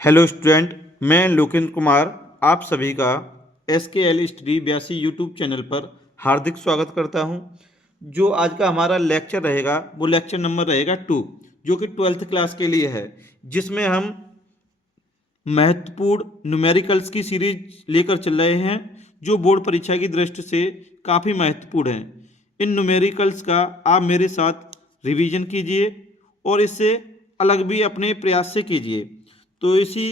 Hello student, मैं लोकेंद्र कुमार आप सभी का SKL स्टडी 82 यूट्यूब चैनल पर हार्दिक स्वागत करता हूं। जो आज का हमारा लेक्चर रहेगा वो लेक्चर नंबर रहेगा 2, जो कि 12th क्लास के लिए है, जिसमें हम महत्वपूर्ण न्यूमेरिकल्स की सीरीज लेकर चल रहे हैं, जो बोर्ड परीक्षा की दृष्टि से काफ़ी महत्वपूर्ण हैं। इन न्यूमेरिकल्स का आप मेरे साथ रिवीजन कीजिए और इससे अलग भी अपने प्रयास से कीजिए। तो इसी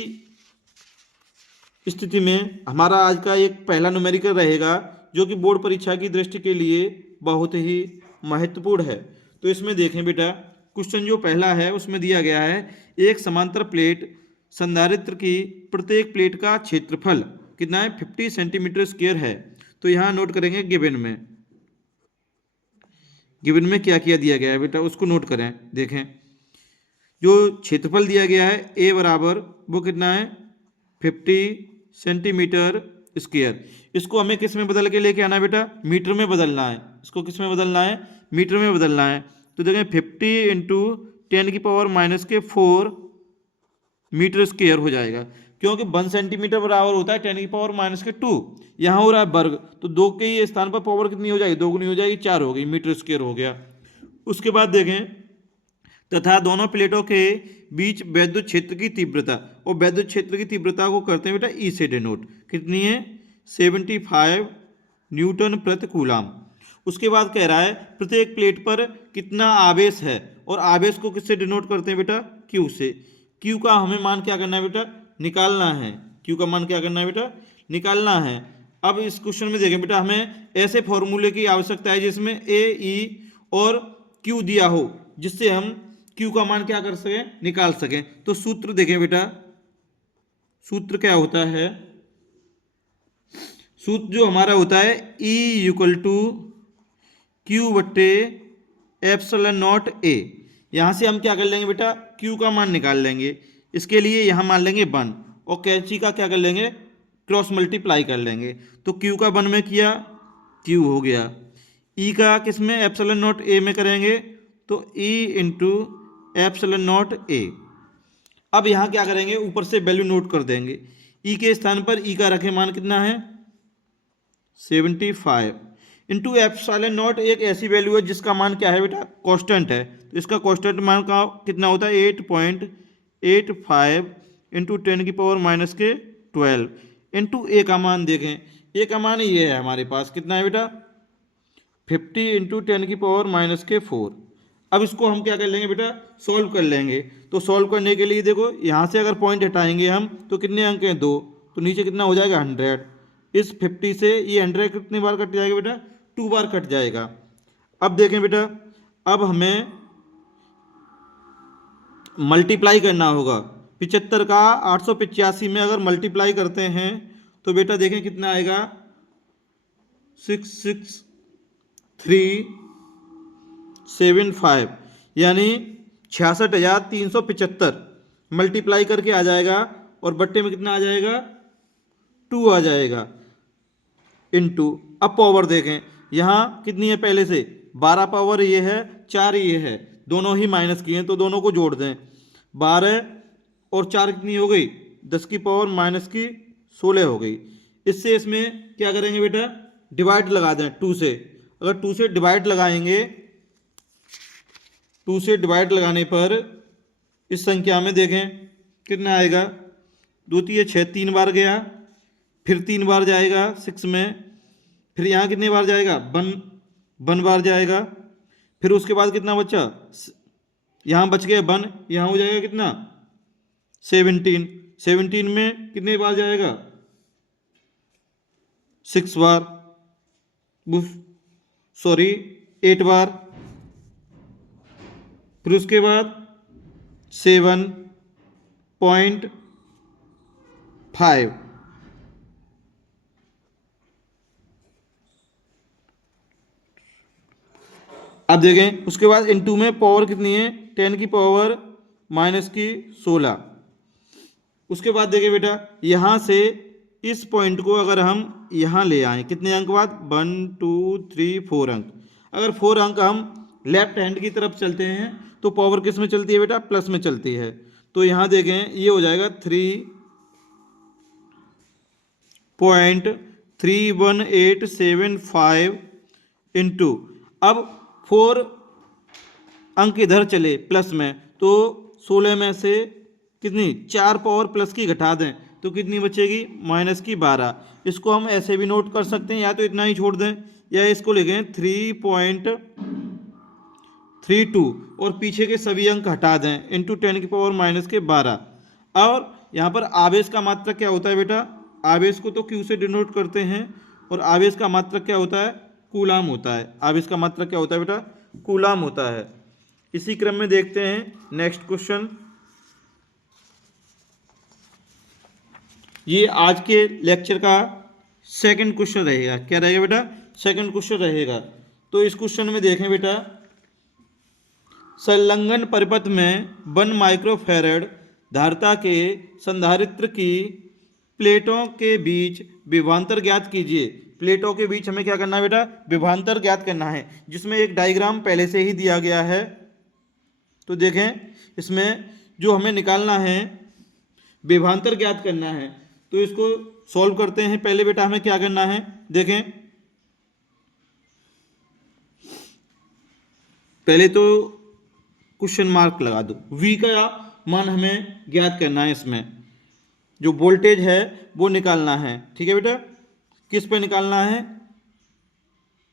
स्थिति में हमारा आज का एक पहला न्यूमेरिकल रहेगा, जो कि बोर्ड परीक्षा की दृष्टि के लिए बहुत ही महत्वपूर्ण है। तो इसमें देखें बेटा, क्वेश्चन जो पहला है उसमें दिया गया है, एक समांतर प्लेट संधारित्र की प्रत्येक प्लेट का क्षेत्रफल कितना है, 50 सेंटीमीटर स्क्वायर है। तो यहाँ नोट करेंगे गिवन में क्या क्या दिया गया है बेटा, उसको नोट करें। देखें, जो क्षेत्रफल दिया गया है ए बराबर वो कितना है, 50 सेंटीमीटर स्क्वायर। इसको हमें किस में बदल के लेके आना है बेटा, मीटर में बदलना है। इसको किस में बदलना है, मीटर में बदलना है। तो देखें 50 इंटू 10⁻⁴ मीटर स्क्वायर हो जाएगा, क्योंकि 1 सेंटीमीटर बराबर होता है 10⁻²। यहाँ हो रहा है वर्ग, तो 2 के ही स्थान पर पावर कितनी हो जाएगी, दोगुनी हो जाएगी, 4 हो गई, मीटर स्क्वायर हो गया। उसके बाद देखें, तथा दोनों प्लेटों के बीच वैद्युत क्षेत्र की तीव्रता, और वैद्युत क्षेत्र की तीव्रता को करते हैं बेटा ई से डिनोट, कितनी है, 75 न्यूटन प्रति कूलाम। उसके बाद कह रहा है प्रत्येक प्लेट पर कितना आवेश है, और आवेश को किससे डिनोट करते हैं बेटा, क्यू से। क्यू का हमें मान क्या करना है बेटा, निकालना है। क्यू का मान क्या करना है बेटा, निकालना है। अब इस क्वेश्चन में देखें बेटा, हमें ऐसे फॉर्मूले की आवश्यकता है जिसमें ए, ई और क्यू दिया हो, जिससे हम क्यू का मान क्या कर सकें, निकाल सकें। तो सूत्र देखें बेटा, सूत्र क्या होता है, सूत्र जो हमारा होता है E = Q/ε0A। यहां से हम क्या कर लेंगे बेटा, क्यू का मान निकाल लेंगे। इसके लिए यहां मान लेंगे 1, और कैंची का क्या कर लेंगे, क्रॉस मल्टीप्लाई कर लेंगे। तो क्यू का 1 में किया, क्यू हो गया। ई का किस में, ε0A में करेंगे, तो E इंटू ε0A। अब यहाँ क्या करेंगे, ऊपर से वैल्यू नोट कर देंगे। ई के स्थान पर ई का रखें, मान कितना है, 75 इंटू ε0 एक ऐसी वैल्यू है जिसका मान क्या है बेटा, कांस्टेंट है। तो इसका कांस्टेंट मान का कितना होता है, 8.85 इंटू 10⁻⁻12 इंटू ए का मान देखें, ए का मान ये है हमारे पास, कितना है बेटा, 50 इंटू 10⁻⁴। अब इसको हम क्या कर लेंगे बेटा, सॉल्व कर लेंगे। तो सॉल्व करने के लिए देखो, यहाँ से अगर पॉइंट हटाएंगे हम तो कितने अंक हैं, 2, तो नीचे कितना हो जाएगा, 100। इस 50 से ये 100 कितनी बार कट जाएगा बेटा, 2 बार कट जाएगा। अब देखें बेटा, अब हमें मल्टीप्लाई करना होगा। 75 का 885 में अगर मल्टीप्लाई करते हैं तो बेटा देखें कितना आएगा, 66375, यानी 66,375 मल्टीप्लाई करके आ जाएगा, और बट्टे में कितना आ जाएगा, 2 आ जाएगा, इनटू। अब पावर देखें, यहाँ कितनी है, पहले से 12 पावर ये है, 4 ये है, दोनों ही माइनस किए हैं, तो दोनों को जोड़ दें। 12 और 4 कितनी हो गई, 10 की पावर -16 हो गई। इससे इसमें क्या करेंगे बेटा, डिवाइड लगा दें 2 से। अगर 2 से डिवाइड लगाएंगे, 2 से डिवाइड लगाने पर इस संख्या में देखें कितना आएगा, 2 3 6, 3 बार गया, फिर 3 बार जाएगा 6 में, फिर यहाँ कितने बार जाएगा, 1 बार जाएगा, फिर उसके बाद कितना बचा, यहाँ बच गया 1, यहाँ हो जाएगा कितना, 17 में कितने बार जाएगा, 6 बार, 8 बार, फिर उसके बाद 7.5। अब देखें उसके बाद इनटू में पावर कितनी है, 10⁻⁻16। उसके बाद देखें बेटा, यहाँ से इस पॉइंट को अगर हम यहाँ ले आए, कितने अंक बाद, 1 2 3 4 अंक। अगर 4 अंक हम लेफ्ट हैंड की तरफ चलते हैं तो पावर किस में चलती है बेटा, प्लस में चलती है। तो यहाँ देखें ये हो जाएगा 3.31875 इंटू, अब 4 अंक इधर चले प्लस में, तो 16 में से कितनी 4 पावर प्लस की घटा दें तो कितनी बचेगी माइनस की 12। इसको हम ऐसे भी नोट कर सकते हैं, या तो इतना ही छोड़ दें या इसको लिखें 3.32 और पीछे के सभी अंक हटा दें इंटू 10 की पावर माइनस के 12। और यहाँ पर आवेश का मात्रक क्या होता है बेटा, आवेश को तो क्यू से डिनोट करते हैं और आवेश का मात्रक क्या होता है, कूलाम होता है। आवेश का मात्रक क्या होता है बेटा, कूलाम होता है। इसी क्रम में देखते हैं नेक्स्ट क्वेश्चन। ये आज के लेक्चर का सेकंड क्वेश्चन रहेगा। क्या रहेगा बेटा, सेकंड क्वेश्चन रहेगा। तो इस क्वेश्चन में देखें बेटा, संलग्न परिपथ में 1 माइक्रोफैरड धारिता के संधारित्र की प्लेटों के बीच विभवांतर ज्ञात कीजिए। प्लेटों के बीच हमें क्या करना है बेटा, विभवांतर ज्ञात करना है, जिसमें एक डायग्राम पहले से ही दिया गया है। तो देखें इसमें जो हमें निकालना है, विभवांतर ज्ञात करना है, तो इसको सॉल्व करते हैं। पहले बेटा हमें क्या करना है, देखें पहले तो क्वेश्चन मार्क लगा दो। V का मान हमें ज्ञात करना है, इसमें जो वोल्टेज है वो निकालना है। ठीक है बेटा, किस पे निकालना है,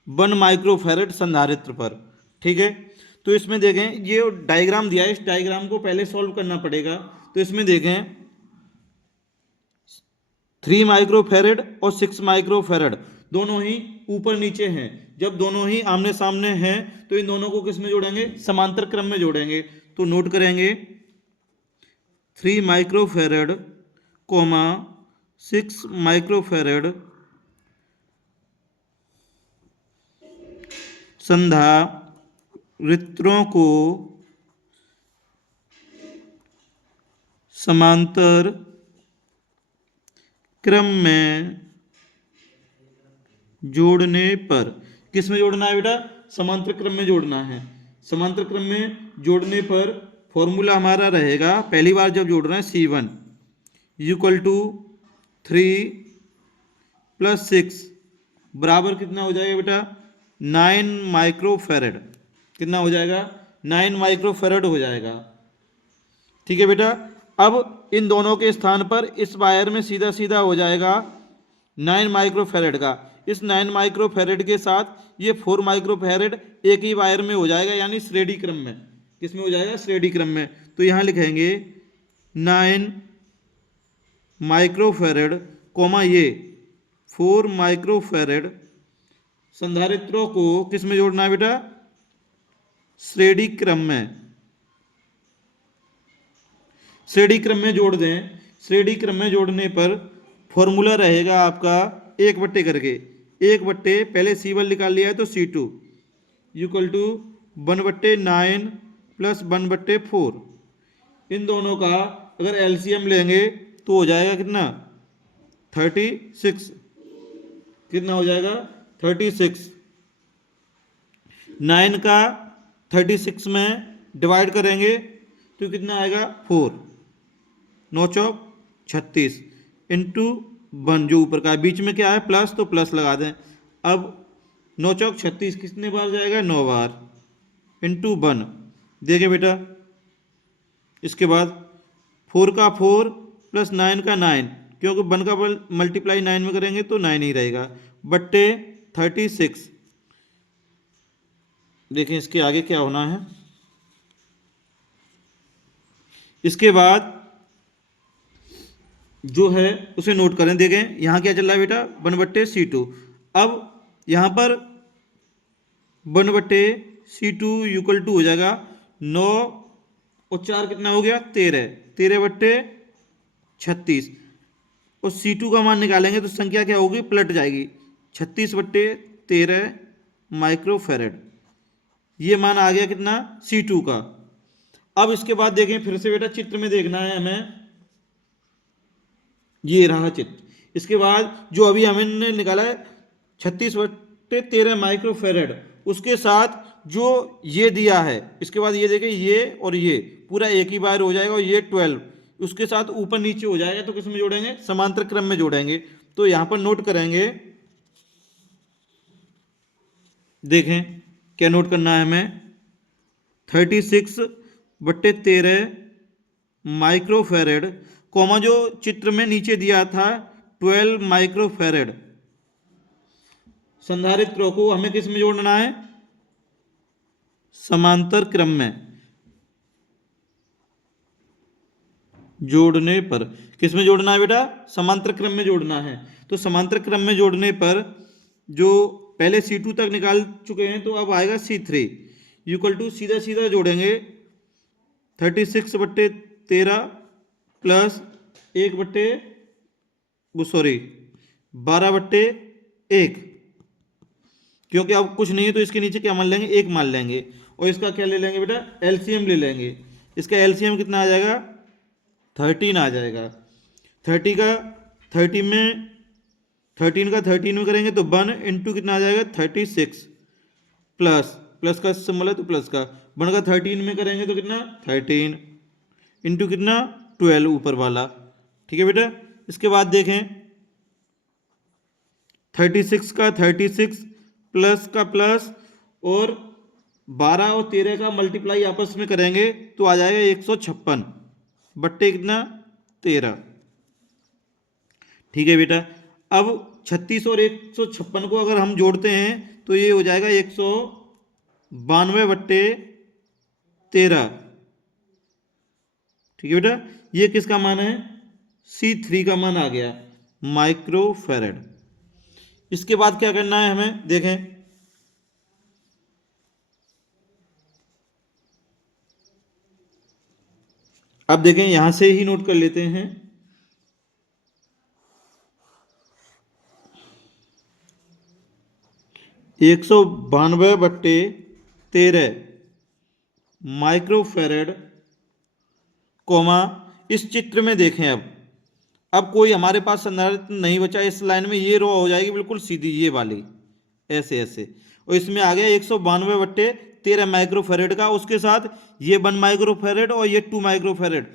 1 माइक्रोफैरड संधारित्र पर। ठीक है, तो इसमें देखें ये डायग्राम दिया है, इस डायग्राम को पहले सॉल्व करना पड़ेगा। तो इसमें देखें 3 माइक्रोफैरड और 6 माइक्रोफैरड दोनों ही ऊपर नीचे हैं। जब दोनों ही आमने सामने हैं तो इन दोनों को किस में जोड़ेंगे, समांतर क्रम में जोड़ेंगे। तो नोट करेंगे 3 माइक्रोफैरड कोमा 6 माइक्रोफैरड संधारित्रों को समांतर क्रम में जोड़ने पर, किस में जोड़ना है बेटा, समांतर क्रम में जोड़ना है। समांतर क्रम में जोड़ने पर फॉर्मूला हमारा रहेगा, पहली बार जब जोड़ रहे हैं C1 इक्वल टू 3 + 6 बराबर कितना हो जाएगा बेटा, 9 माइक्रोफैरड। कितना हो जाएगा, 9 माइक्रोफैरड हो जाएगा। ठीक है बेटा, अब इन दोनों के स्थान पर इस वायर में सीधा सीधा हो जाएगा 9 माइक्रोफैरड का। इस 9 माइक्रोफैरड के साथ ये 4 माइक्रोफैरड एक ही वायर में हो जाएगा, यानी श्रेणी क्रम में। किस में हो जाएगा, श्रेणी क्रम में। तो यहाँ लिखेंगे 9 माइक्रोफैरड कोमा ये 4 माइक्रोफैरड संधारित्रों को किस में जोड़ना है बेटा, श्रेणी क्रम में। श्रेणी क्रम में जोड़ दें। श्रेणी क्रम में जोड़ने पर फॉर्मूला रहेगा आपका 1 करके 1 पहले C1 निकाल लिया है तो C2 इक्वल टू 1/9 + 1/4। इन दोनों का अगर LCM लेंगे तो हो जाएगा कितना, 36। कितना हो जाएगा, 36। 9 का 36 में डिवाइड करेंगे तो कितना आएगा, 4 9 चौक 36 इंटू 1 जो ऊपर का, बीच में क्या है प्लस, तो प्लस लगा दें। अब 9 चौक 36 कितने बार जाएगा, 9 बार इंटू 1। देखिए बेटा, इसके बाद 4 का 4 + 9 का 9, क्योंकि 1 का मल्टीप्लाई 9 में करेंगे तो 9 ही रहेगा, बट्टे 36। देखें इसके आगे क्या होना है। इसके बाद जो है उसे नोट करें। देखें यहाँ क्या चल रहा है बेटा, 1/C2। अब यहाँ पर 1/C2 इक्वल टू हो जाएगा 9 और 4 कितना हो गया, 13। 13/36 और C2 का मान निकालेंगे तो संख्या क्या होगी, पलट जाएगी, 36/13 माइक्रोफैरड। ये मान आ गया कितना, C2 का। अब इसके बाद देखें फिर से बेटा, चित्र में देखना है हमें, ये रहा चित्र। इसके बाद जो अभी हमने निकाला है 36/13 माइक्रोफैरड, उसके साथ जो ये दिया है, इसके बाद ये देखें ये और ये पूरा एक ही बार हो जाएगा, और ये 12 उसके साथ ऊपर नीचे हो जाएगा, तो किस में जोड़ेंगे? समांतर क्रम में जोड़ेंगे। तो यहाँ पर नोट करेंगे, देखें क्या नोट करना है हमें, 36/13 माइक्रोफेरेड, कॉमा जो चित्र में नीचे दिया था 12 माइक्रोफेरेड, संधारित्र को हमें किस में जोड़ना है? समांतर क्रम में जोड़ने पर। किस में जोड़ना है बेटा? समांतर क्रम में जोड़ना है। तो समांतर क्रम में जोड़ने पर जो पहले C2 तक निकाल चुके हैं, तो अब आएगा C3 इक्वल टू, सीधा सीधा जोड़ेंगे 36/13 प्लस 12/1, क्योंकि अब कुछ नहीं है तो इसके नीचे क्या मान लेंगे? 1 मान लेंगे, और इसका क्या ले लेंगे बेटा? एलसीएम ले लेंगे। इसका एलसीएम कितना आ जाएगा? 13 आ जाएगा। 13 का 13 में करेंगे तो 1 इंटू कितना आ जाएगा? 36 प्लस का सिंबल है तो प्लस का, 1 का 13 में करेंगे तो कितना? 13 इंटू कितना? 12 ऊपर वाला। ठीक है बेटा। इसके बाद देखें 36 का 36 प्लस का प्लस, और 12 और 13 का मल्टीप्लाई आपस में करेंगे तो आ जाएगा 156 बट्टे कितना? 13। ठीक है बेटा। अब 36 और 156 को अगर हम जोड़ते हैं तो ये हो जाएगा 192/13। ठीक है बेटा। ये किसका मान है? C3 का मान आ गया, माइक्रोफेरेड। इसके बाद क्या करना है हमें, देखें अब देखें यहां से ही नोट कर लेते हैं। 192/13 माइक्रोफेरेड, कोमा इस चित्र में देखें। अब कोई हमारे पास संधारित्र नहीं बचा, इस लाइन में ये रो हो जाएगी बिल्कुल सीधी, ये वाली ऐसे ऐसे, और इसमें आ गया 192/13 माइक्रोफेरेड का, उसके साथ ये 1 माइक्रोफेरेड और ये 2 माइक्रोफेरेड,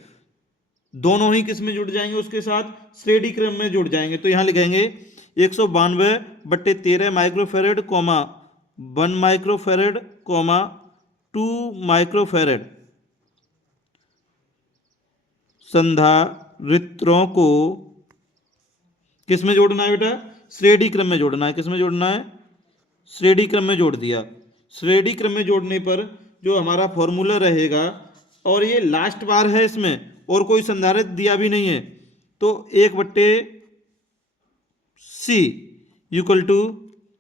दोनों ही किस में जुड़ जाएंगे? उसके साथ श्रेणी क्रम में जुड़ जाएंगे। तो यहां लिखेंगे 192/13 microfarad, comma 1 microfarad, comma 2 microfarad संधारित्रों को किस में जोड़ना है बेटा? श्रेणी क्रम में जोड़ना है। किस में जोड़ना है? श्रेणी क्रम में जोड़ दिया। श्रेणी क्रम में जोड़ने पर जो हमारा फॉर्मूला रहेगा, और ये लास्ट बार है, इसमें और कोई संधारित्र दिया भी नहीं है, तो 1/C इक्वल टू,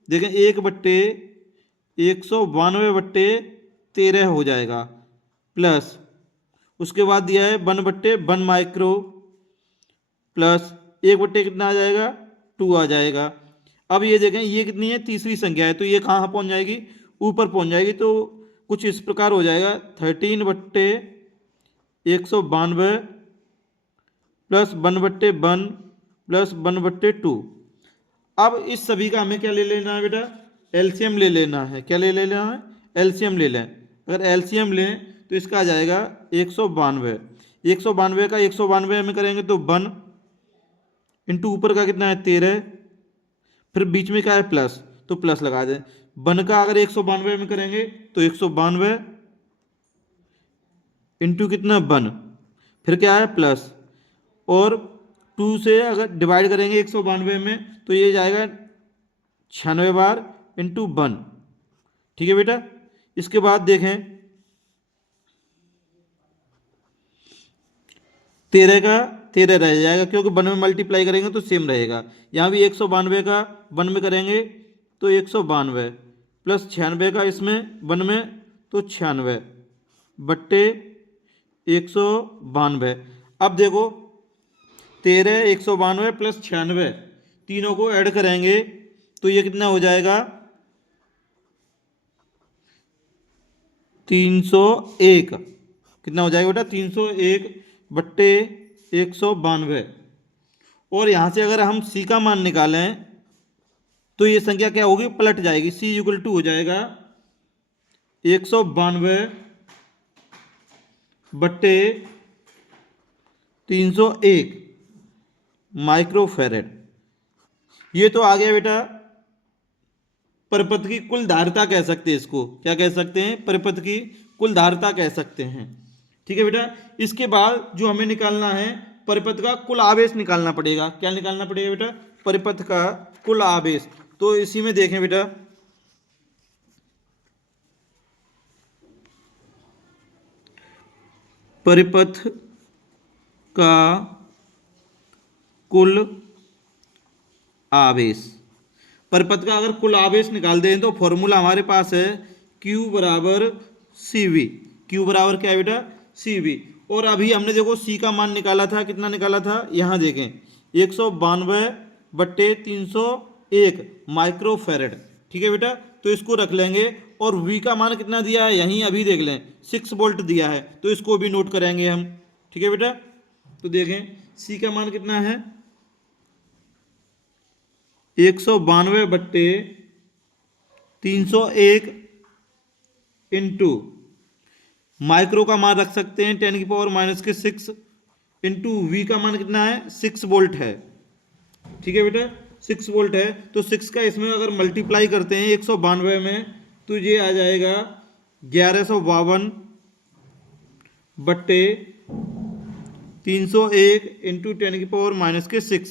देखें 1/192/13 हो जाएगा, प्लस उसके बाद दिया है 1/1 माइक्रो, प्लस 1/, कितना आ जाएगा? 2 आ जाएगा। अब ये देखें ये कितनी है? तीसरी संख्या है, तो ये कहाँ पहुँच जाएगी? ऊपर पहुँच जाएगी। तो कुछ इस प्रकार हो जाएगा 13/192 प्लस 1/1 प्लस 1/2। अब इस सभी का हमें क्या ले लेना है बेटा? एलसीएम ले लेना है। क्या ले लेना है? एलसीएम ले लें। अगर एलसीएम लें तो इसका आ जाएगा 192। 192 का 192 में करेंगे तो 1 इंटू ऊपर का कितना है? 13, फिर बीच में क्या है? प्लस, तो प्लस लगा दें। 1 का अगर 192 में करेंगे तो 192 इंटू कितना? 1, फिर क्या है? प्लस, और 2 से अगर डिवाइड करेंगे 192 में तो ये जाएगा 96 बार इंटू 1। ठीक है बेटा। इसके बाद देखें 13 का 13 रह जाएगा, क्योंकि 1 में मल्टीप्लाई करेंगे तो सेम रहेगा। यहाँ भी 192 का 1 में करेंगे तो 192 प्लस 96 का इसमें 1 में तो 96 बट्टे 192। अब देखो 13, 192 प्लस 96, तीनों को ऐड करेंगे तो ये कितना हो जाएगा? 301। कितना हो जाएगा बेटा? 301/192। और यहाँ से अगर हम C का मान निकालें तो ये संख्या क्या होगी? पलट जाएगी। C इक्वल टू हो जाएगा 192 बट्टे 301 माइक्रोफैरेड। ये तो आ गया बेटा परिपथ की कुल धारिता कह सकते हैं इसको, क्या कह सकते हैं, परिपथ की कुल धारिता कह सकते हैं। ठीक है बेटा, इसके बाद जो हमें निकालना है परिपथ का कुल आवेश निकालना पड़ेगा। क्या निकालना पड़ेगा बेटा, परिपथ का कुल आवेश। तो इसी में देखें बेटा, परिपथ का कुल आवेश, परिपथ का अगर कुल आवेश निकाल दें तो फॉर्मूला हमारे पास है Q बराबर CV। Q बराबर क्या है बेटा, CV। और अभी हमने देखो C का मान निकाला था, कितना निकाला था, यहाँ देखें 192 बट्टे 301 माइक्रोफैरेड। ठीक है बेटा, तो इसको रख लेंगे। और V का मान कितना दिया है, यहीं अभी देख लें 6 वोल्ट दिया है, तो इसको भी नोट करेंगे हम। ठीक है बेटा, तो देखें C का मान कितना है 192 बट्टे 301 इंटू माइक्रो का मान रख सकते हैं 10⁻⁻⁶ इंटू वी का मान कितना है 6 वोल्ट है। ठीक है बेटा, 6 वोल्ट है, तो 6 का इसमें अगर मल्टीप्लाई करते हैं 192 में तो ये आ जाएगा 1152 बट्टे 301 इंटू 10⁻⁻⁶।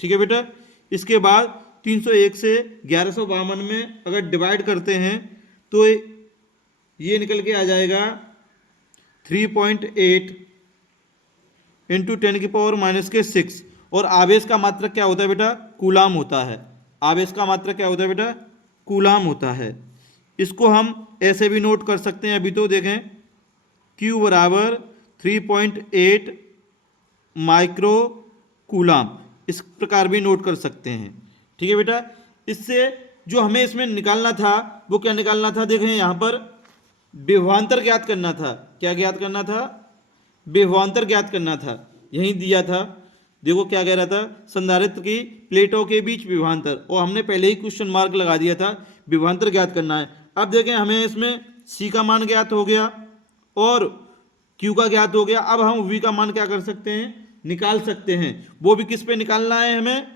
ठीक है बेटा, इसके बाद 301 से 1152 में अगर डिवाइड करते हैं तो ये निकल के आ जाएगा 3.8 इंटू 10⁻⁻⁶। और आवेश का मात्रक क्या होता है बेटा, कूलाम होता है। आवेश का मात्रक क्या होता है बेटा, कूलाम होता है। इसको हम ऐसे भी नोट कर सकते हैं, अभी तो देखें Q बराबर 3.8 माइक्रो कूलाम, इस प्रकार भी नोट कर सकते हैं। ठीक है बेटा, इससे जो हमें इसमें निकालना था वो क्या निकालना था, देखें यहाँ पर विभवांतर ज्ञात करना था। क्या ज्ञात करना था, विभवांतर ज्ञात करना था, यहीं दिया था। देखो क्या कह रहा था, संधारित्र की प्लेटों के बीच विभवांतर, और हमने पहले ही क्वेश्चन मार्क लगा दिया था, विभवांतर ज्ञात करना है। अब देखें हमें इसमें C का मान ज्ञात हो गया और Q का ज्ञात हो गया। अब हम V का मान क्या कर सकते हैं, निकाल सकते हैं। वो भी किस पे निकालना है, हमें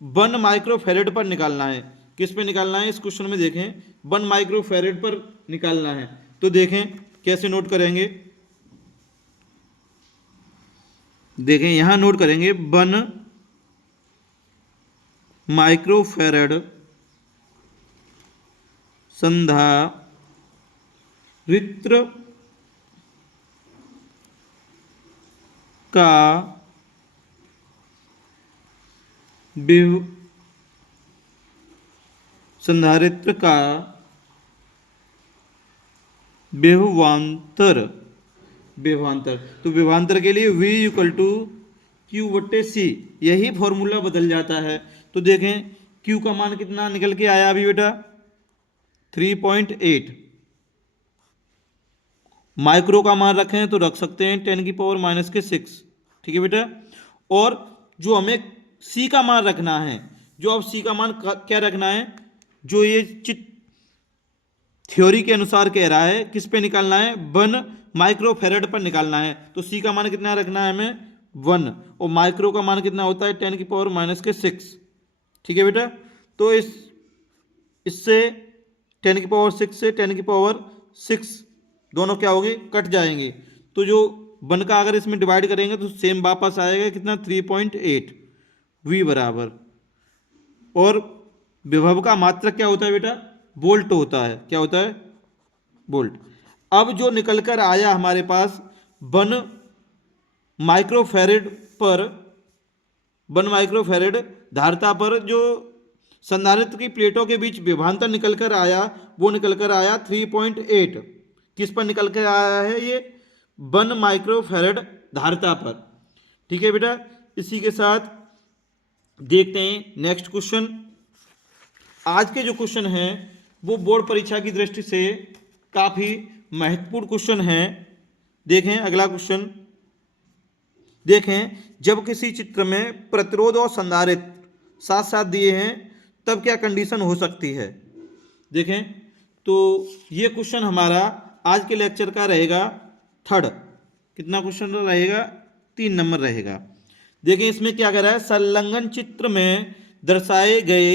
1 माइक्रोफैरेड पर निकालना है। किस पे निकालना है, इस क्वेश्चन में देखें 1 माइक्रोफैरेड पर निकालना है। तो देखें कैसे नोट करेंगे, देखें यहां नोट करेंगे 1 माइक्रोफैरेड संधारित्र का संधारित्र का विभवांतर, विभवांतर, तो विभवांतर के लिए V इक्वल टू Q बट्टे C, यही फॉर्मूला बदल जाता है। तो देखें Q का मान कितना निकल के आया अभी बेटा 3.8, माइक्रो का मान रखें तो रख सकते हैं 10⁻⁻⁶। ठीक है बेटा, और जो हमें C का मान रखना है, जो अब C का मान क्या रखना है, जो ये थ्योरी के अनुसार कह रहा है किस पे निकालना है, 1 माइक्रोफैरेड पर निकालना है। तो C का मान कितना रखना है हमें 1, और माइक्रो का मान कितना होता है 10⁻⁻⁶। ठीक है बेटा, तो इससे 10⁻⁶ से 10⁻⁶ दोनों क्या होंगे, कट जाएंगे। तो जो 1 का अगर इसमें डिवाइड करेंगे तो सेम वापस आएगा कितना 3.8 V बराबर। और विभव का मात्रक क्या होता है बेटा, वोल्ट होता है। क्या होता है, वोल्ट। अब जो निकल कर आया हमारे पास 1 माइक्रोफैरेड पर, 1 माइक्रोफैरेड धारिता पर जो संधारित्र की प्लेटों के बीच विभवांतर निकल कर आया, वो निकल कर आया 3.8। किस पर निकल कर आया है, ये 1 माइक्रोफैरेड धारिता पर। ठीक है बेटा, इसी के साथ देखते हैं नेक्स्ट क्वेश्चन। आज के जो क्वेश्चन हैं वो बोर्ड परीक्षा की दृष्टि से काफ़ी महत्वपूर्ण क्वेश्चन हैं। देखें अगला क्वेश्चन, देखें जब किसी चित्र में प्रतिरोध और संधारित्र साथ साथ दिए हैं तब क्या कंडीशन हो सकती है। देखें तो ये क्वेश्चन हमारा आज के लेक्चर का रहेगा थर्ड। कितना क्वेश्चन रहेगा? 3 नंबर रहेगा। देखिए इसमें क्या कह रहा है, संलग्न चित्र में दर्शाए गए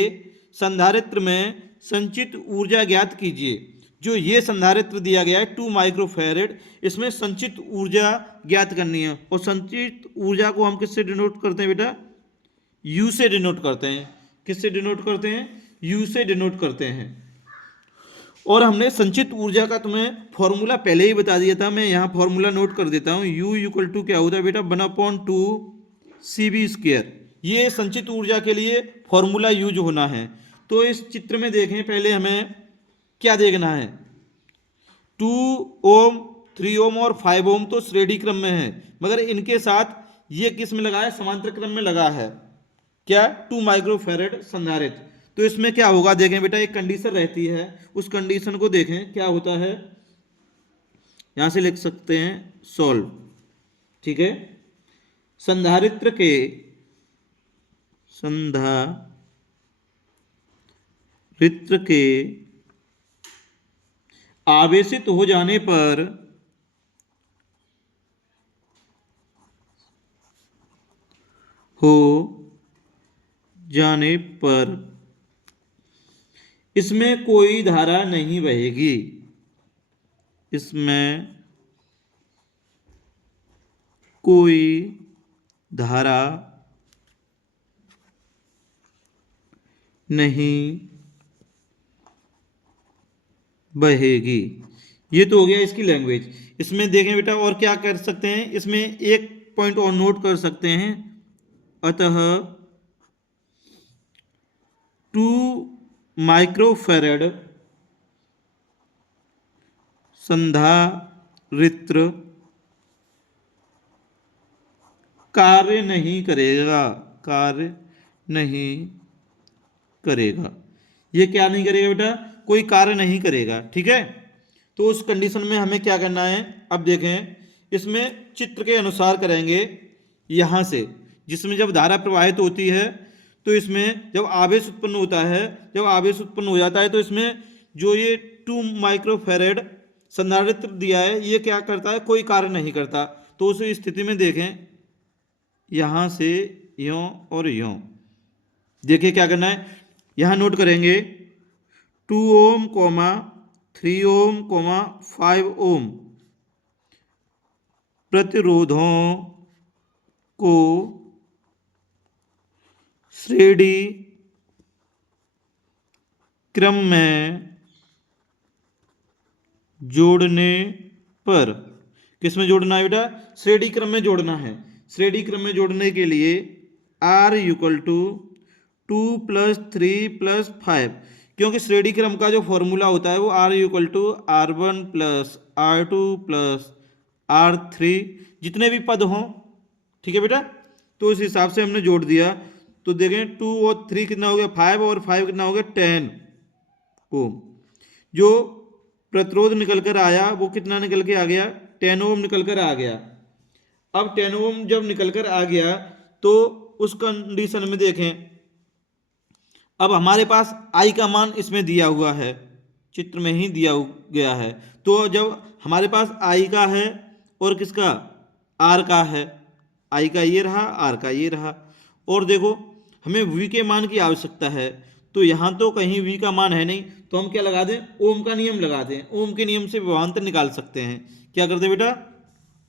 संधारित्र में संचित ऊर्जा ज्ञात कीजिए। जो ये संधारित्र दिया गया है 2 माइक्रोफैरेड, इसमें संचित ऊर्जा ज्ञात करनी है। और संचित ऊर्जा को हम किससे डिनोट करते हैं बेटा? यू से डिनोट करते हैं। किससे डिनोट करते हैं? यू से डिनोट करते हैं। और हमने संचित ऊर्जा का तुम्हें फॉर्मूला पहले ही बता दिया था, मैं यहाँ फॉर्मूला नोट कर देता हूँ। U इक्वल टू क्या होता है बेटा? 1/2 CV²। ये संचित ऊर्जा के लिए फॉर्मूला यूज होना है। तो इस चित्र में देखें, पहले हमें क्या देखना है, 2 ओम, 3 ओम और 5 ओम तो श्रेणी क्रम में है, मगर इनके साथ ये किस में लगा है? समांतर क्रम में लगा है। क्या? 2 माइक्रोफैरेड संधारित्र। तो इसमें क्या होगा देखें बेटा, एक कंडीशन रहती है, उस कंडीशन को देखें क्या होता है। यहां से लिख सकते हैं सॉल्व, ठीक है। संधारित्र के आवेशित हो जाने पर इसमें कोई धारा नहीं बहेगी। इसमें कोई धारा नहीं बहेगी। ये तो हो गया इसकी लैंग्वेज। इसमें देखें बेटा और क्या कर सकते हैं, इसमें एक पॉइंट और नोट कर सकते हैं। अतः 2 माइक्रोफैरेड संधारित्र कार्य नहीं करेगा। ये क्या नहीं करेगा बेटा? कोई कार्य नहीं करेगा, ठीक है। तो उस कंडीशन में हमें क्या करना है, अब देखें इसमें चित्र के अनुसार करेंगे। यहाँ से जिसमें जब धारा प्रवाहित होती है तो इसमें जब आवेश उत्पन्न होता है, जब आवेश उत्पन्न हो जाता है तो इसमें जो ये 2 माइक्रोफैरेड संधारित्र दिया है ये क्या करता है? कोई कार्य नहीं करता। तो उस स्थिति में देखें यहाँ से यों और यों, देखिए क्या करना है, यहाँ नोट करेंगे 2 ओम, 3 ओम, 5 ओम प्रतिरोधों को श्रेणी क्रम में जोड़ने पर, किस में जोड़ना है बेटा? श्रेणी क्रम में जोड़ना है। श्रेणी क्रम में जोड़ने के लिए R इक्वल टू 2 + 3 + 5, क्योंकि श्रेणी क्रम का जो फॉर्मूला होता है वो R equal to R1 + R2 + R3, जितने भी पद हों, ठीक है बेटा। तो इस हिसाब से हमने जोड़ दिया। तो देखें 2 और 3 कितना हो गया? 5, और 5 कितना हो गया? 10 ओम। जो प्रतिरोध निकल कर आया वो कितना निकल के आ गया? 10 ओम निकल कर आ गया। अब 10 ओम जब निकल कर आ गया तो उस कंडीशन में देखें, अब हमारे पास I का मान इसमें दिया हुआ है, चित्र में ही दिया गया है। तो जब हमारे पास I का है और किसका? R का है, I का ये रहा, R का ये रहा। और देखो हमें V के मान की आवश्यकता है, तो यहाँ तो कहीं V का मान है नहीं, तो हम क्या लगा दें? ओम का नियम लगा दें। ओम के नियम से विभवांतर निकाल सकते हैं। क्या करते बेटा?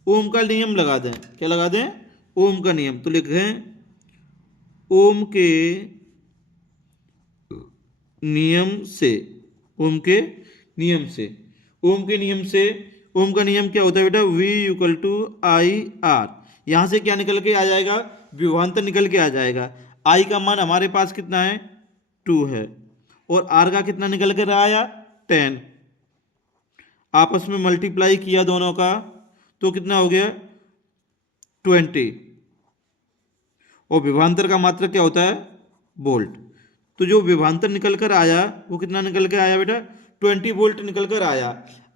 ओम का नियम लगा दें। क्या लगा दें? ओम का नियम। तो लिखें ओम के नियम से, ओम के नियम से, ओम के नियम से, ओम का नियम क्या होता है बेटा? V equal to IR। यहाँ से क्या निकल के आ जाएगा? विभवांतर निकल के आ जाएगा। I का मान हमारे पास कितना है? 2 है, और R का कितना निकल कर आया? 10। आपस में मल्टीप्लाई किया दोनों का तो कितना हो गया? 20। और विभवांतर का मात्रक क्या होता है? वोल्ट। तो जो विभवांतर निकल कर आया वो कितना निकल के आया बेटा? 20 वोल्ट निकल कर आया।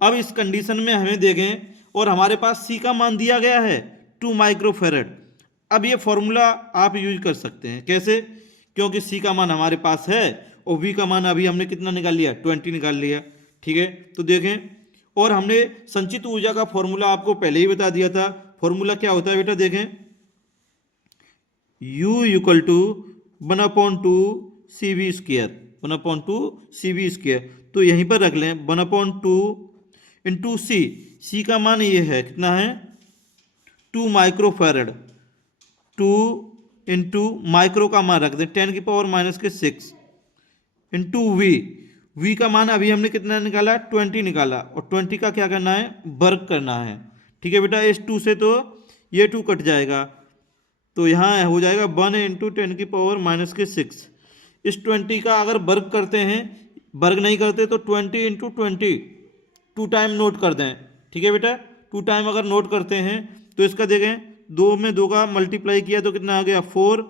अब इस कंडीशन में हमें देखें और हमारे पास C का मान दिया गया है 2 माइक्रोफैरेड। अब ये फॉर्मूला आप यूज कर सकते हैं। कैसे? क्योंकि C का मान हमारे पास है और V का मान अभी हमने कितना निकाल लिया? 20 निकाल लिया। ठीक है, तो देखें, और हमने संचित ऊर्जा का फॉर्मूला आपको पहले ही बता दिया था। फॉर्मूला क्या होता है बेटा, देखें, U equal to 1/2 CV², 1/2 CV²। तो यहीं पर रख लें 1/2 इंटू सी का मान ये है, कितना है 2 माइक्रोफैरड, 2 इंटू माइक्रो का मान रख दें 10⁻⁻⁶ इंटू वी का मान अभी हमने कितना निकाला, 20 निकाला, और 20 का क्या करना है, वर्ग करना है। ठीक है बेटा, इस 2 से तो ये 2 कट जाएगा, तो यहाँ हो जाएगा 1 इंटू 10⁻⁻⁶। इस 20 का अगर वर्ग करते हैं, वर्ग नहीं करते तो 20 इंटू 20 2 टाइम नोट कर दें। ठीक है बेटा, 2 टाइम अगर नोट करते हैं तो इसका देखें, 2 में 2 का मल्टीप्लाई किया तो कितना आ गया 4,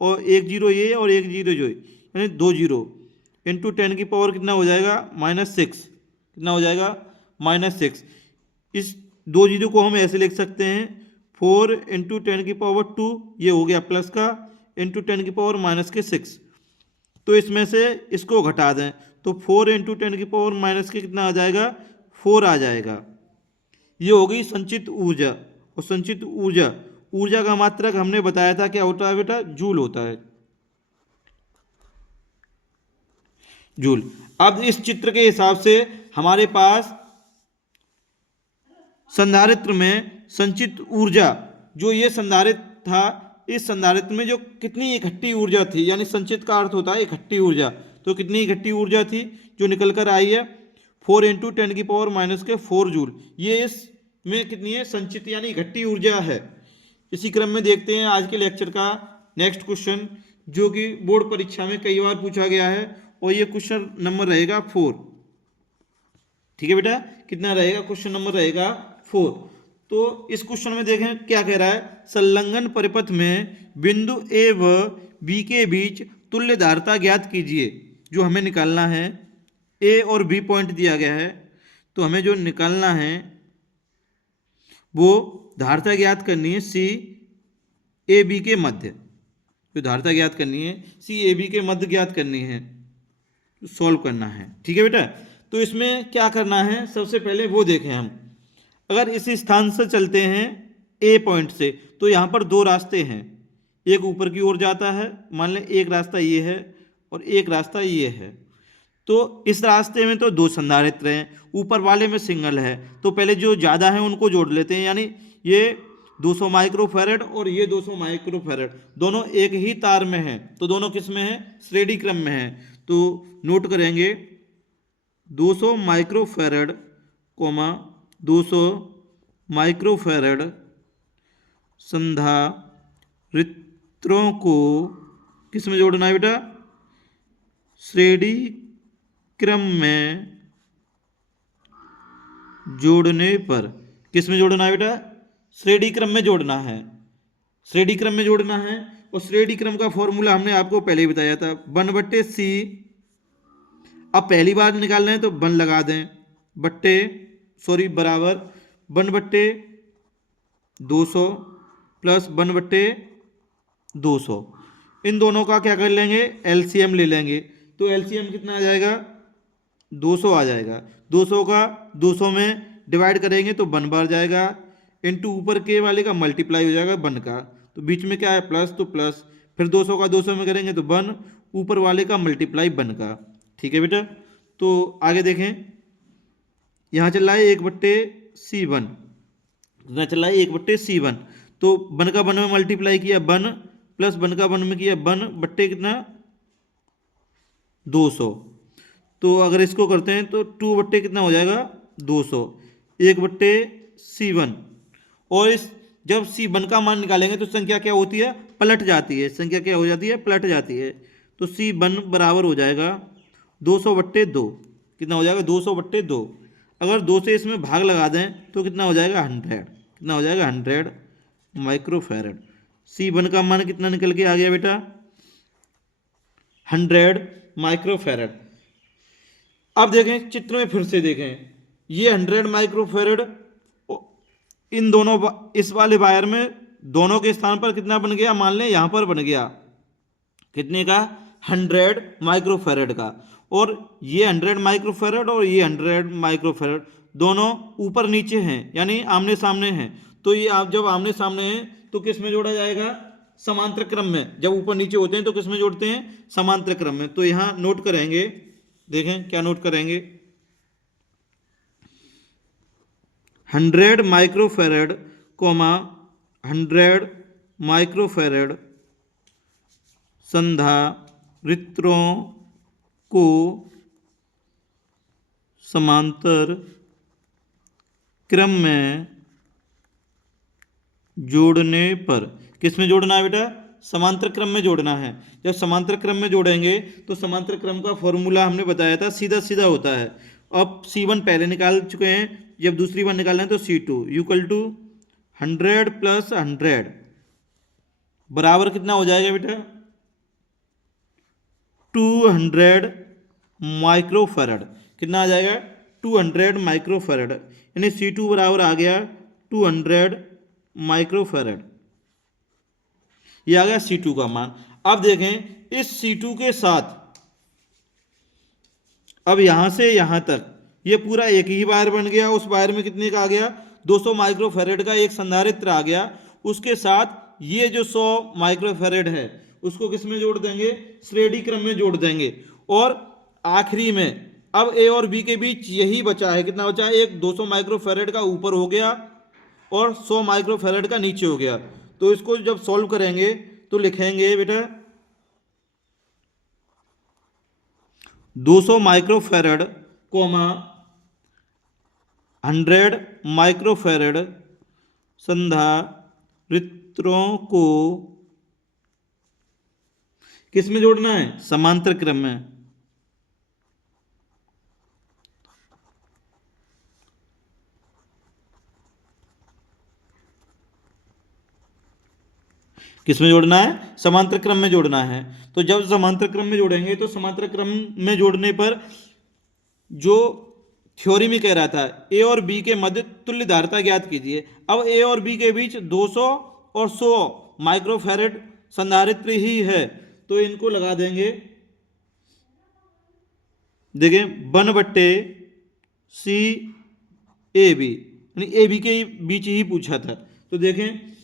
और 1 0 ये और 1 0 जो, यानी 2 0 इंटू 10⁻, कितना हो जाएगा -6, कितना हो जाएगा -6। इस 2 0 को हम ऐसे लिख सकते हैं 4 इंटू 10⁻², ये हो गया प्लस का, इंटू 10⁻⁻⁶। तो इसमें से इसको घटा दें तो 4 इंटू 10⁻⁻, कितना आ जाएगा 4 आ जाएगा। ये हो गई संचित ऊर्जा। और संचित ऊर्जा का मात्रक हमने बताया था क्या होता है बेटा, जूल होता है, जूल। अब इस चित्र के हिसाब से हमारे पास संधारित्र में संचित ऊर्जा, जो ये संधारित्र था, इस संधारित्र में जो कितनी इकट्ठी ऊर्जा थी, यानी संचित का अर्थ होता है इकट्ठी ऊर्जा, तो कितनी इकट्ठी ऊर्जा थी जो निकल कर आई है 4 इंटू 10⁻⁻⁴ जूल। ये इसमें कितनी है, संचित यानी इकट्ठी ऊर्जा है। इसी क्रम में देखते हैं आज के लेक्चर का नेक्स्ट क्वेश्चन, जो कि बोर्ड परीक्षा में कई बार पूछा गया है, और ये क्वेश्चन नंबर रहेगा 4। ठीक है बेटा, कितना रहेगा, क्वेश्चन नंबर रहेगा 4। तो इस क्वेश्चन में देखें क्या कह रहा है, संलग्न परिपथ में बिंदु ए व बी के बीच तुल्य धारिता ज्ञात कीजिए। जो हमें निकालना है, ए और बी पॉइंट दिया गया है, तो हमें जो निकालना है वो धारिता ज्ञात करनी है सी ए बी के मध्य, जो धारिता ज्ञात करनी है सी ए बी के मध्य ज्ञात करनी है, सॉल्व करना है। ठीक है बेटा, तो इसमें क्या करना है, सबसे पहले वो देखें हम, अगर इस स्थान से चलते हैं ए पॉइंट से, तो यहाँ पर 2 रास्ते हैं, एक ऊपर की ओर जाता है, मान लें एक रास्ता ये है और एक रास्ता ये है। तो इस रास्ते में तो 2 संधारित्र हैं, ऊपर वाले में सिंगल है, तो पहले जो ज़्यादा है उनको जोड़ लेते हैं, यानी ये 200 माइक्रोफैरड और ये 200 माइक्रोफैरड, दोनों एक ही तार में हैं, तो दोनों किस में हैं, श्रेणी क्रम में हैं। तो नोट करेंगे 200 माइक्रोफैरड, 200 माइक्रोफैरड संधारित्रों को किस में जोड़ना है बेटा, श्रेणी क्रम में जोड़ने पर, किस में जोड़ना है बेटा, श्रेणी क्रम में जोड़ना है, श्रेणी क्रम में जोड़ना है। और श्रेणी क्रम का फॉर्मूला हमने आपको पहले ही बताया था, 1/c। अब पहली बार निकालना है तो 1 लगा दें, बराबर 1/200 प्लस 1/200, इन दोनों का क्या कर लेंगे, एलसीएम ले लेंगे। तो एलसीएम कितना आ जाएगा, 200 आ जाएगा। 200 का 200 में डिवाइड करेंगे तो 1 बार जाएगा, इंटू ऊपर के वाले का मल्टीप्लाई हो जाएगा 1 का, तो बीच में क्या है प्लस, तो प्लस, फिर 200 का 200 में करेंगे तो 1, ऊपर वाले का मल्टीप्लाई 1 का। ठीक है बेटा, तो आगे देखें, यहाँ चल रहा है 1/C1, कितना चल रहा है 1/C1, तो 1 का 1 में मल्टीप्लाई किया 1, प्लस 1 का 1 में किया 1 बट्टे कितना 200। तो अगर इसको करते हैं तो 2 बट्टे कितना हो जाएगा 200, 1/C1। और इस जब C1 का मान निकालेंगे तो संख्या क्या होती है, पलट जाती है, संख्या क्या हो जाती है, पलट जाती है। तो C1 बराबर हो जाएगा 200/2, कितना हो जाएगा 200/2। अगर 2 से इसमें भाग लगा दें तो कितना हो जाएगा 100, कितना हो जाएगा 100 माइक्रोफैरड। C1 का मान कितना निकल के आ गया बेटा, 100 माइक्रोफैरड। अब देखें चित्र में फिर से देखें, ये 100 माइक्रोफैरड इन दोनों, इस वाले वायर में दोनों के स्थान पर कितना बन गया, मान लें यहाँ पर बन गया कितने का 100 माइक्रोफैरड का, और ये 100 माइक्रोफेरेड और ये 100 माइक्रोफेरेड दोनों ऊपर नीचे हैं, यानी आमने सामने हैं। तो ये आप जब आमने सामने हैं तो किस में जोड़ा जाएगा? समांतर क्रम में। जब ऊपर नीचे होते हैं तो किस में जोड़ते हैं? समांतर क्रम में। तो यहाँ नोट करेंगे, देखें क्या नोट करेंगे, 100 माइक्रोफेरेड कोमा 100 माइक्रोफेरेड संधारित्रों को समांतर क्रम में जोड़ने पर, किस में जोड़ना है बेटा? समांतर क्रम में जोड़ना है। जब समांतर क्रम में जोड़ेंगे तो समांतर क्रम का फॉर्मूला हमने बताया था, सीधा सीधा होता है। अब C1 पहले निकाल चुके हैं, जब दूसरी बार निकालना है तो C2 इक्वल टू 100 प्लस 100 बराबर कितना हो जाएगा बेटा? 200 माइक्रोफेरेड। कितना आ जाएगा? 200 माइक्रोफेरेड, यानी C2 बराबर आ गया 200 माइक्रोफेरेड। ये आ गया C2 का मान। अब देखें इस C2 के साथ अब यहां से यहां तक ये पूरा एक ही वायर बन गया। उस वायर में कितने का आ गया? 200 माइक्रोफेरेड का एक संधारित्र आ गया। उसके साथ ये जो 100 माइक्रोफेरेड है उसको किस में जोड़ देंगे? श्रेणी क्रम में जोड़ देंगे। और आखिरी में अब ए और बी के बीच यही बचा है। कितना बचा है? एक 200 माइक्रोफेरेड का ऊपर हो गया और 100 माइक्रोफेरेड का नीचे हो गया। तो इसको जब सॉल्व करेंगे तो लिखेंगे बेटा 200 माइक्रोफेरेड कोमा 100 माइक्रोफेरेड संधारित्रों को किस में जोड़ना है? समांतर क्रम में। किस में जोड़ना है? समांतर क्रम में जोड़ना है। तो जब समांतर क्रम में जोड़ेंगे तो समांतर क्रम में जोड़ने पर जो थ्योरी में कह रहा था ए और बी के मध्य तुल्य धारिता ज्ञात कीजिए। अब ए और बी के बीच 200 और 100 माइक्रोफेरेड संधारित्र ही है, तो इनको लगा देंगे, देखिए 1/CAB, यानी ए बी के बीच ही पूछा था। तो देखें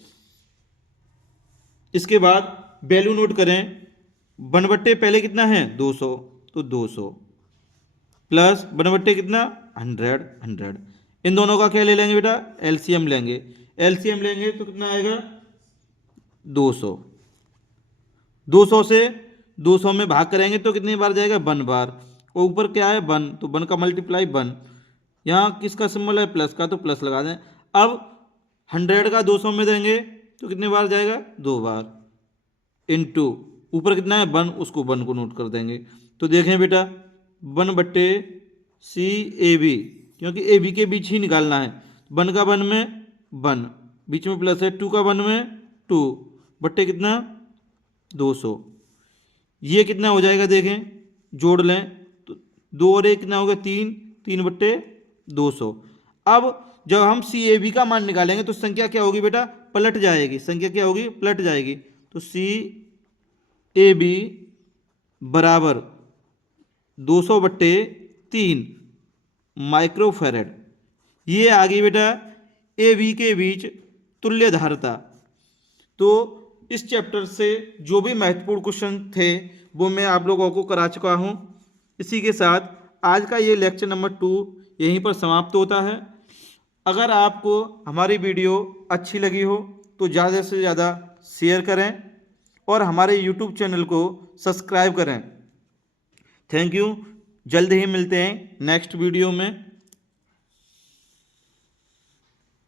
इसके बाद वैल्यू नोट करें। 1/, पहले कितना है? 200, तो 200 प्लस 1/, कितना? 100। इन दोनों का क्या ले लेंगे बेटा? एलसीएम लेंगे। एलसीएम लेंगे तो कितना आएगा? 200। 200 से 200 में भाग करेंगे तो कितनी बार जाएगा? 1 बार। और ऊपर क्या है? 1, तो 1 का मल्टीप्लाई 1। यहाँ किसका सिंबल है? प्लस का, तो प्लस लगा दें। अब 100 का 200 में देंगे तो कितने बार जाएगा? 2 बार। इनटू ऊपर कितना है? 1, उसको 1 को नोट कर देंगे। तो देखें बेटा 1/CAB, क्योंकि ए बी के बीच ही निकालना है। 1 का 1 में 1, बीच में प्लस है, 2 का 1 में 2 बट्टे कितना? 200। ये कितना हो जाएगा? देखें जोड़ लें तो 2 और 1 कितना होगा? 3, 3/200। अब जब हम CAB का मान निकालेंगे तो संख्या क्या होगी बेटा? पलट जाएगी। संख्या क्या होगी? पलट जाएगी। तो CAB बराबर 200/3 माइक्रोफेरेड। ये आ गई बेटा ए बी के बीच तुल्य धारिता। तो इस चैप्टर से जो भी महत्वपूर्ण क्वेश्चन थे वो मैं आप लोगों को करा चुका हूँ। इसी के साथ आज का ये लेक्चर नंबर 2 यहीं पर समाप्त होता है। अगर आपको हमारी वीडियो अच्छी लगी हो तो ज़्यादा से ज़्यादा शेयर करें और हमारे YouTube चैनल को सब्सक्राइब करें। Thank you. जल्द ही मिलते हैं नेक्स्ट वीडियो में।